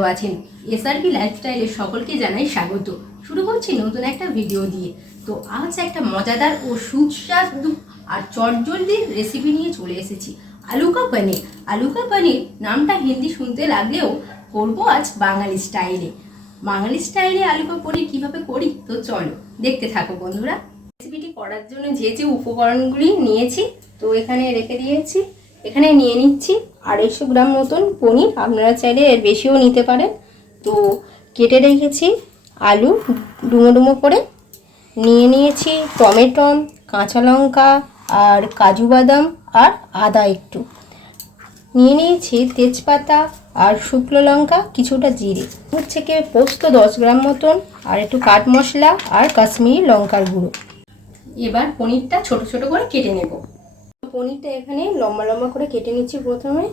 ভালো আছেন। এসআরবি লাইফস্টাইলে সকলকে জানাই স্বাগত। শুরু করছি নতুন একটা ভিডিও দিয়ে। তো আজ একটা মজাদার ও সুস্বাদু আর চটজলদির রেসিপি নিয়ে চলে এসেছি, আলু কা পনির। আলু কা পনির নামটা হিন্দি শুনতে লাগলেও করবো আজ বাঙালি স্টাইলে। বাঙালি স্টাইলে আলু কা পনির কীভাবে করি তো চলো দেখতে থাকো বন্ধুরা। রেসিপিটি করার জন্য যে যে উপকরণগুলি নিয়েছি তো এখানে রেখে দিয়েছি। এখানে নিয়ে নিচ্ছি 250 গ্রাম মতন পনির, আপনারা চাইলে এর বেশিও নিতে পারেন। তো কেটে রেখেছি আলু ডুমো ডুমো করে, নিয়ে নিয়েছি টমেটো, কাঁচা লঙ্কা আর কাজু বাদাম আর আদা একটু, নিয়ে নিয়েছি তেজপাতা আর শুকনো লঙ্কা, কিছুটা জিরে, হচ্ছে কি পোস্ত 10 গ্রাম মতন, আর একটু কাঠ মশলা আর কাশ্মীরি লঙ্কার গুঁড়ো। এবার পনিরটা ছোট ছোট করে কেটে নেব। পনিরটা এখানে লম্বা লম্বা করে কেটে নিচ্ছি প্রথমে।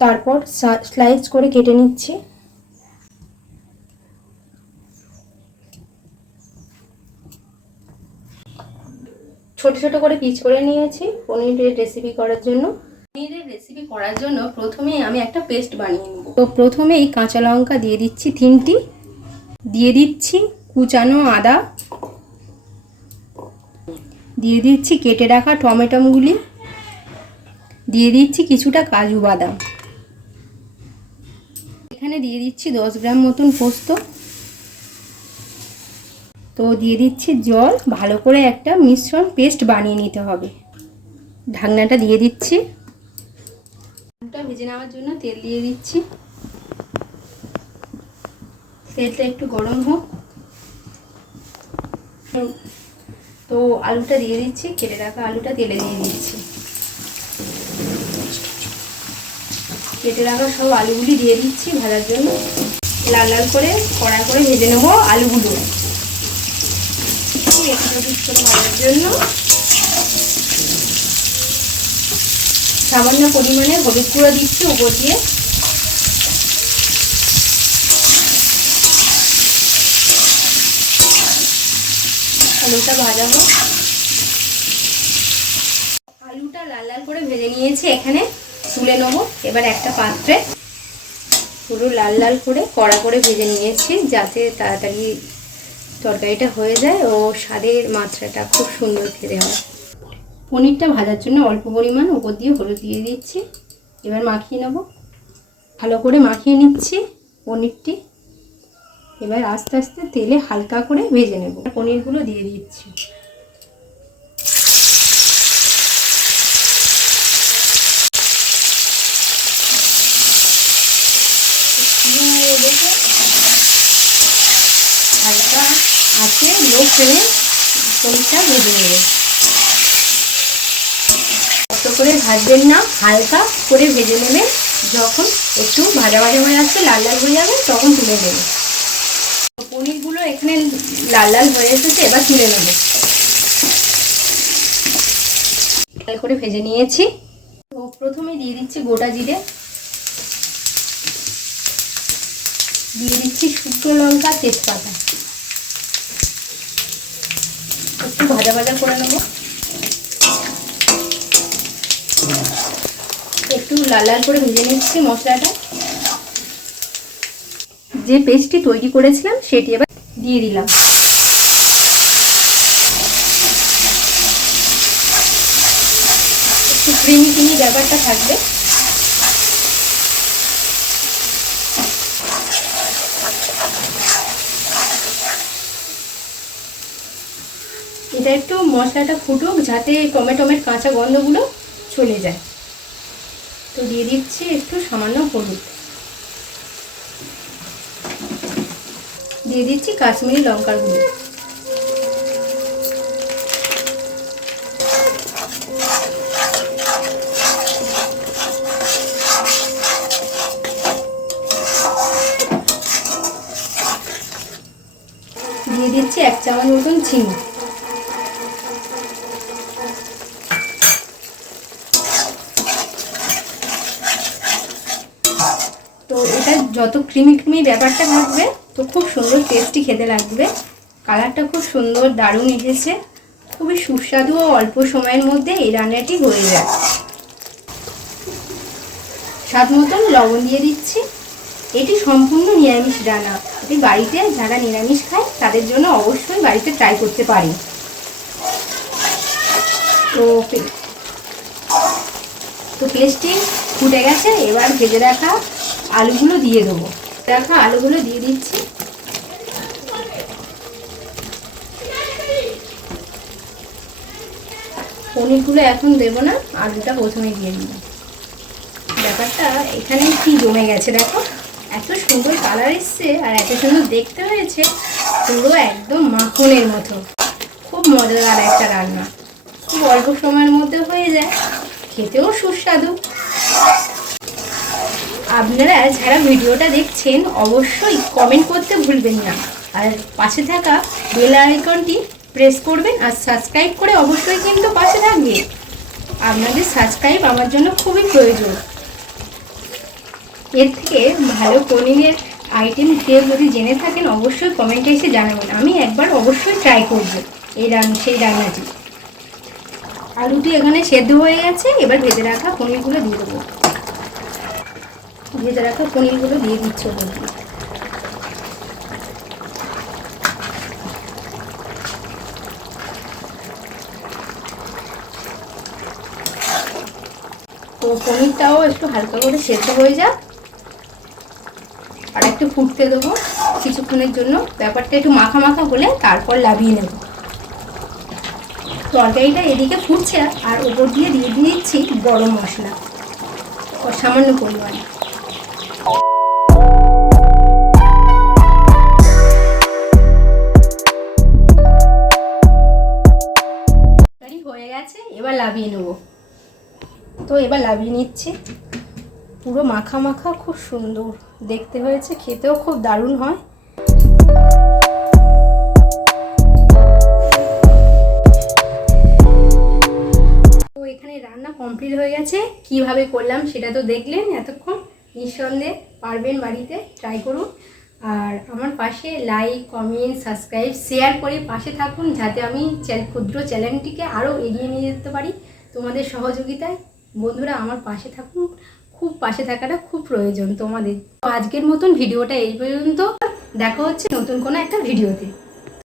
তারপর স্লাইস করে কেটে নিচ্ছি। ছোট ছোট করে পিস করে নিয়েছি পনিরের রেসিপি করার জন্য। পনিরের রেসিপি করার জন্য প্রথমে আমি একটা পেস্ট বানিয়ে নেব। তো প্রথমে এই কাঁচা লঙ্কা দিয়ে দিচ্ছি 3টি, দিয়ে দিচ্ছি কুচানো আদা, দিয়ে দিচ্ছি কেটে রাখা টমেটোগুলি, দিয়ে দিচ্ছি কিছুটা কাজু বাদাম, এখানে দিয়ে দিচ্ছি 10 গ্রাম মতন পোস্ত। তো দিয়ে দিচ্ছি জল, ভালো করে একটা মিশ্রণ পেস্ট বানিয়ে নিতে হবে। ঢাকনাটা দিয়ে দিচ্ছি। আলুটা ভেজে নেওয়ার জন্য তেল দিয়ে দিচ্ছি। তেলটা একটু গরম হোক। তো আলুটা দিয়ে দিচ্ছি, কেটে রাখা আলুটা তেলে দিয়ে দিচ্ছি। কেটে রাখা সব আলুগুলি দিয়ে দিচ্ছি ভাজার জন্য। লাল লাল করে কড়া করে ভেজে নেব আলুগুলো ভাজার জন্য। সামান্য পরিমাণে হলুদ গুঁড়ো দিচ্ছি উপর দিয়ে। আলুটা ভাজা হোক। আলুটা লাল লাল করে ভেজে নিয়েছি, এখানে তুলে নেব। এবার একটা পাত্রে পুরো লাল লাল করে কড়া করে ভেজে নিয়েছি, যাতে তাড়াতাড়ি তরকারিটা হয়ে যায় ও স্বাদের মাত্রাটা খুব সুন্দর খেতে হয়। পনিরটা ভাজার জন্য অল্প পরিমাণ উপর দিয়ে হলুদ দিয়ে দিচ্ছি। এবার মাখিয়ে নেব, ভালো করে মাখিয়ে নিচ্ছি পনিরটি। এবার আস্তে আস্তে তেলে হালকা করে ভেজে নেব। পনিরগুলো দিয়ে দিচ্ছি। হালকা আছে লো ফ্লেমে পনিরটা ভেজে নেব। কত করে ভাজবেন না, হালকা করে ভেজে নেবেন। যখন একটু ভাজা ভাজা হয়ে আসছে, লাল লাল হয়ে যাবে, তখন তুলে নেবেন। পনিরগুলো এখানে লাল লাল হয়ে এসেছে, এবার তুলে নেব। লাল করে ভেজে নিয়েছি। তো প্রথমে দিয়ে দিচ্ছি গোটা জিরে, দিয়ে দিচ্ছি শুকনো লঙ্কা, তেজপাতা, একটু ভাজা ভাজা করে নেব। একটু লাল লাল করে ভেজে নিচ্ছি মশলাটা। যে পেস্টটি তৈরি করেছিলাম সেটি এবার দিয়ে দিলাম। একটু ক্রিমি ক্রিমি ব্যাপারটা থাকবে। এটা একটু মশলাটা ফুটুক, যাতে টমেটোমের কাঁচা গন্ধগুলো চলে যায়। তো দিয়ে দিচ্ছি একটু সামান্য হলুদ, দিয়ে দিচ্ছি কাশ্মীরি লঙ্কার গুঁড়ো, দিয়ে দিচ্ছি 1 চামচ মতন চিনি। তো এটা যত ক্রিমি ক্রিমি ব্যাপারটা থাকবে তো খুব সুন্দর টেস্টি খেতে লাগবে। কালারটা খুব সুন্দর দারুণ এসেছে। খুবই সুস্বাদু ও অল্প সময়ের মধ্যে এই রান্নাটি হয়ে যায়। স্বাদ মতন লবণ দিয়ে দিচ্ছি। এটি সম্পূর্ণ নিরামিষ রান্না। এটি বাড়িতে যারা নিরামিষ খায় তাদের জন্য অবশ্যই বাড়িতে ট্রাই করতে পারেন। তো পেস্টটি ফুটে গেছে, এবার ভেজে রাখা আলুগুলো দিয়ে দেবো। আলুগুলো দিয়ে দিচ্ছি। পনিরগুলো এখন দেবো না, আলুটা প্রথমে দিয়ে দিব। ব্যাপারটা এখানে কি জমে গেছে দেখো, এত সুন্দর কালার এসছে আর এত সুন্দর দেখতে হয়েছে, পুরো একদম মাখনের মতো। খুব মজাদার একটা রান্না, খুব অল্প সময়ের মধ্যে হয়ে যায়, খেতেও সুস্বাদু। আপনারা যারা ভিডিওটা দেখছেন অবশ্যই কমেন্ট করতে ভুলবেন না, আর পাশে থাকা বেল আইকনটি প্রেস করবেন, আর সাবস্ক্রাইব করে অবশ্যই কিন্তু পাশে থাকবেন। আপনাদের সাবস্ক্রাইব আমার জন্য খুবই প্রয়োজন। এর থেকে ভালো পনিরের আইটেম কেউ যদি জেনে থাকেন অবশ্যই কমেন্টে এসে জানাবেন, আমি একবার অবশ্যই ট্রাই করব সেই রান্নাটি। আলুটি এখানে সেদ্ধ হয়ে গেছে, এবার ভেজে রাখা পনিরগুলো দিয়ে দেবো। ভেজে রাখা পনিরগুলো দিয়ে দিচ্ছি ওপর দিয়ে। তো পনিরটাও একটু হালকা করে সেদ্ধ হয়ে যাক, আর একটু ফুটতে দেবো কিছুক্ষণের জন্য। ব্যাপারটা একটু মাখা মাখা হলে তারপর লাভিয়ে নেব। তরকারিটা এদিকে ফুটছে, আর ওপর দিয়ে দিচ্ছি গরম মশলা সামান্য পরিমাণে। হয়ে গেছে, এবার লাভিয়ে নেব। তো এবার লাভিয়ে নিচ্ছি। পুরো মাখা মাখা, খুব সুন্দর দেখতে হয়েছে, খেতেও খুব দারুণ হয়। তো এখানে রান্না কমপ্লিট হয়ে গেছে। কিভাবে করলাম সেটা তো দেখলেন এতক্ষণ। নিঃসন্দেহে পারবেন, বাড়িতে ট্রাই করুন। আর আমার পাশে লাইক, কমেন্ট, সাবস্ক্রাইব, শেয়ার করে পাশে থাকুন, যাতে আমি ক্ষুদ্র চ্যানেলটিকে আরও এগিয়ে নিয়ে যেতে পারি তোমাদের সহযোগিতায়। বন্ধুরা আমার পাশে থাকুন, খুব পাশে থাকাটা খুব প্রয়োজন তোমাদের। আজকের মতন ভিডিওটা এই পর্যন্ত, দেখা হচ্ছে নতুন কোনো একটা ভিডিওতে।